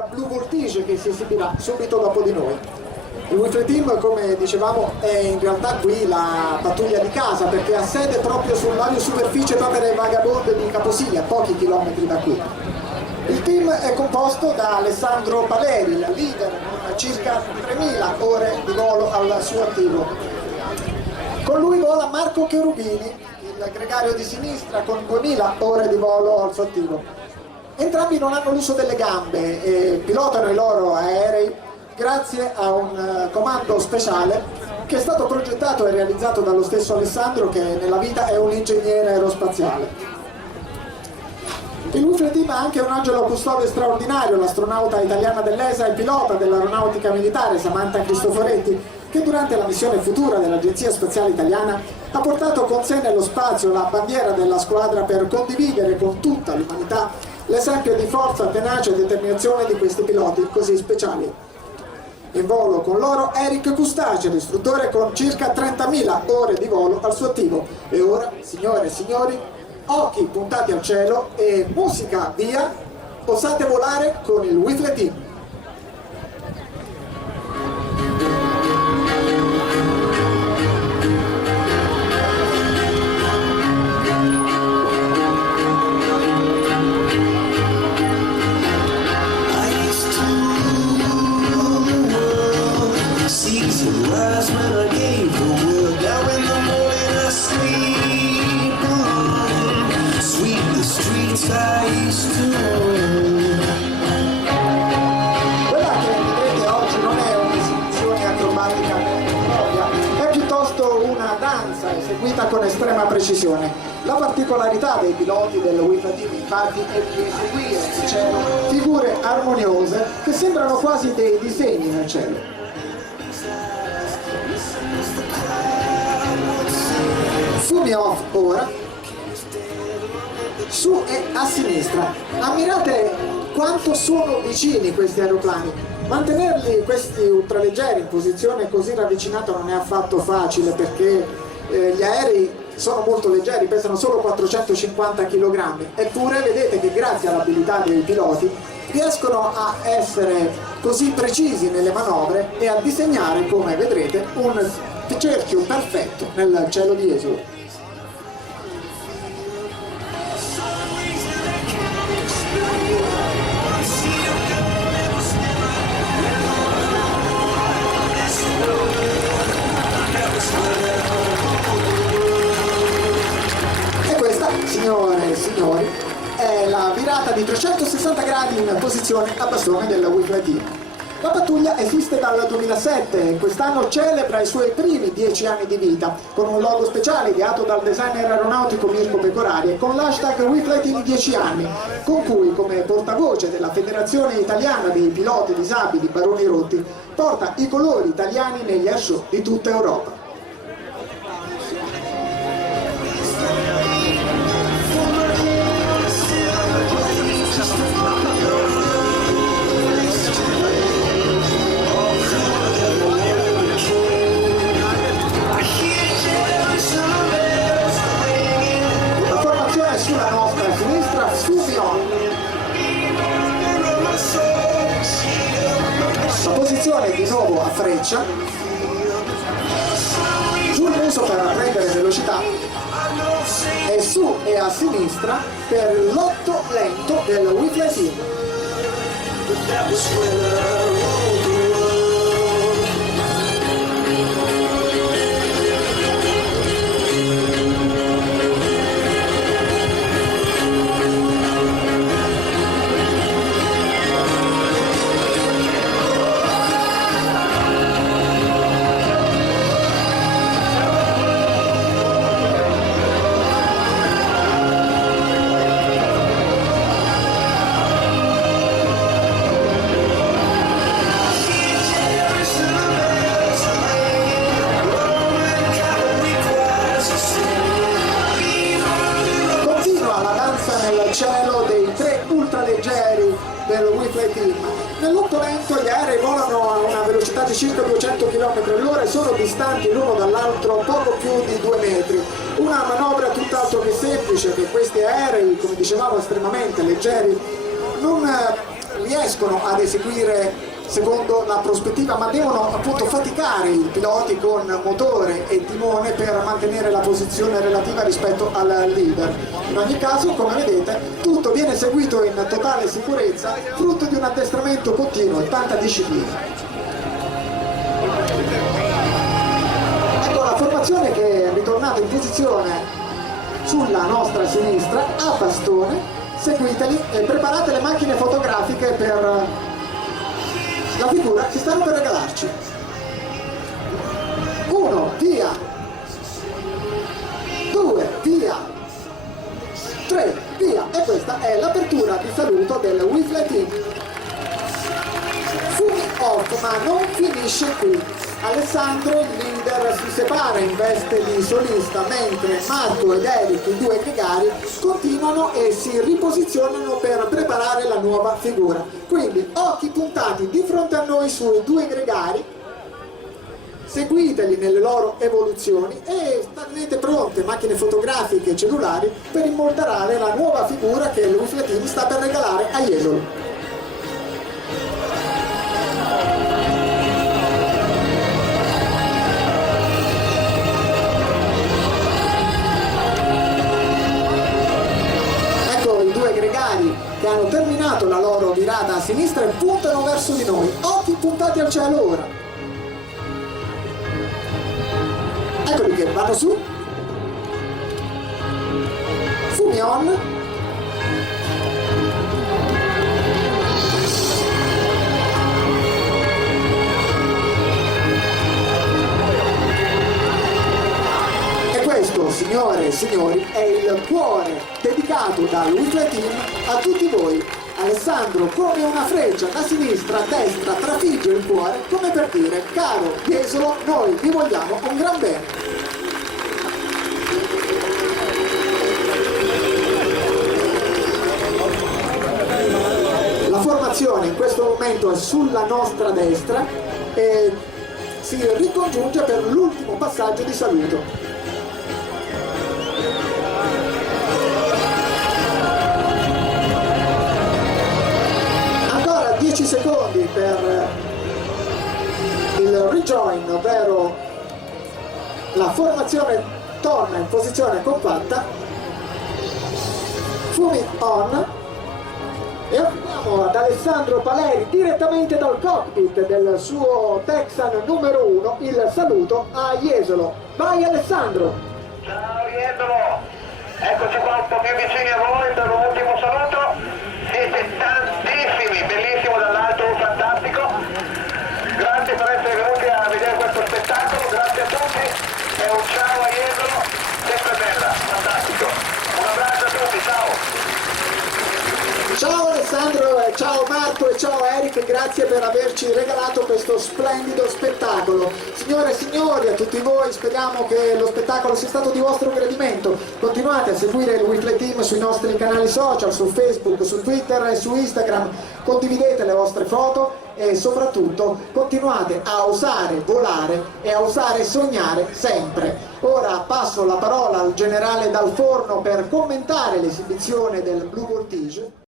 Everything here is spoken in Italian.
pattuglia Blue Voltige che si esibirà subito dopo di noi. Il Whiffle Team, come dicevamo, è in realtà qui la pattuglia di casa perché ha sede proprio sull'aviosuperficie Papere Vagabonde di Caposiglia, a pochi chilometri da qui. Il team è composto da Alessandro Paleri, il leader, con circa 3.000 ore di volo al suo attivo. Con lui vola Marco Cherubini, il gregario di sinistra, con 2.000 ore di volo al suo attivo. Entrambi non hanno l'uso delle gambe e pilotano i loro aerei grazie a un comando speciale che è stato progettato e realizzato dallo stesso Alessandro, che nella vita è un ingegnere aerospaziale. Il Whiffle Team ha anche un angelo custode straordinario, l'astronauta italiana dell'ESA e pilota dell'aeronautica militare Samantha Cristoforetti, che durante la missione futura dell'Agenzia Spaziale Italiana ha portato con sé nello spazio la bandiera della squadra per condividere con tutta l'umanità l'esempio di forza, tenacia e determinazione di questi piloti così speciali. In volo con loro Eric Custace, l'istruttore con circa 30.000 ore di volo al suo attivo. E ora, signore e signori, occhi puntati al cielo e musica via, osate volare con il Whiffle Team. Quella che vedrete oggi non è un'esibizione acrobatica vera e propria, è piuttosto una danza eseguita con estrema precisione. La particolarità dei piloti del Whiffle Team infatti è di eseguire nel cielo figure armoniose che sembrano quasi dei disegni nel cielo. Fumi off ora, su e a sinistra. Ammirate quanto sono vicini questi aeroplani. Mantenerli, questi ultraleggeri, in posizione così ravvicinata non è affatto facile perché gli aerei sono molto leggeri, pesano solo 450 kg. Eppure vedete che grazie all'abilità dei piloti riescono a essere così precisi nelle manovre e a disegnare, come vedrete, un cerchio perfetto nel cielo di Esodo. E questa, signore e signori, è la virata di 360 gradi in posizione a bastone del Whiffle Team. La pattuglia esiste dal 2007 e quest'anno celebra i suoi primi 10 anni di vita con un logo speciale ideato dal designer aeronautico Mirko Pecorari e con l'hashtag Whiffle Team 10 anni, con cui, come portavoce della Federazione Italiana dei Piloti Disabili Baroni Rotti, porta i colori italiani negli airshow di tutta Europa. Sulla nostra sinistra, Fumi on. La posizione di nuovo a freccia, giù il muso per prendere velocità e su e a sinistra per l'otto lento del Whiffle Team. Cielo dei tre ultraleggeri del Whiffle Team. Nell'otto lento gli aerei volano a una velocità di circa 200 km/h e sono distanti l'uno dall'altro poco più di 2 metri. Una manovra tutt'altro che semplice che questi aerei, come dicevamo, estremamente leggeri, non riescono ad eseguire secondo la prospettiva, ma devono appunto faticare i piloti con motore e timone per mantenere la posizione relativa rispetto al leader. In ogni caso, come vedete, tutto viene eseguito in totale sicurezza, frutto di un addestramento continuo e tanta disciplina. Ecco la formazione che è ritornata in posizione sulla nostra sinistra a bastone. Seguiteli e preparate le macchine fotografiche per la figura che stanno per regalarci. 1, via. 2, via. 3, via. E questa è l'apertura di saluto del WeFly Team. Fumi off, ma non finisce qui. Alessandro, il leader, si separa in veste di solista, mentre Marco ed Eric, i due gregari, continuano e si riposizionano per preparare la nuova figura. Quindi occhi puntati di fronte a noi sui due gregari, seguiteli nelle loro evoluzioni e state pronte macchine fotografiche e cellulari per immortalare la nuova figura che il WeFly Team sta per regalare a Jesolo. Che hanno terminato la loro virata a sinistra e puntano verso di noi, occhi puntati al cielo ora. Eccoli che vanno su. Fumi on. Questo, signore e signori, è il cuore dedicato dal WeFly Team a tutti voi. Alessandro, come una freccia da sinistra a destra, trafigge il cuore come per dire: caro Jesolo, noi vi vogliamo un gran bene. La formazione in questo momento è sulla nostra destra e si ricongiunge per l'ultimo passaggio di saluto. Ancora 10 secondi per il rejoin, ovvero la formazione torna in posizione compatta. Fumi on. E andiamo ad Alessandro Paleri direttamente dal cockpit del suo Texan numero 1 il saluto a Jesolo. Vai Alessandro! Ciao Jesolo! Eccoci qua un po' più vicini a voi per un ultimo saluto. Siete tantissimi, bellissimo dall'alto, fantastico. Grazie per essere venuti a vedere questo spettacolo, grazie a tutti e un ciao a Jesolo, sempre bella, fantastico. Un abbraccio a tutti, ciao! Ciao Alessandro, ciao Marco e ciao Eric, grazie per averci regalato questo splendido spettacolo. Signore e signori, a tutti voi, speriamo che lo spettacolo sia stato di vostro gradimento. Continuate a seguire il WeFly Team sui nostri canali social, su Facebook, su Twitter e su Instagram. Condividete le vostre foto e soprattutto continuate a osare volare e a osare sognare sempre. Ora passo la parola al generale Dal Forno per commentare l'esibizione del Blue Voltige.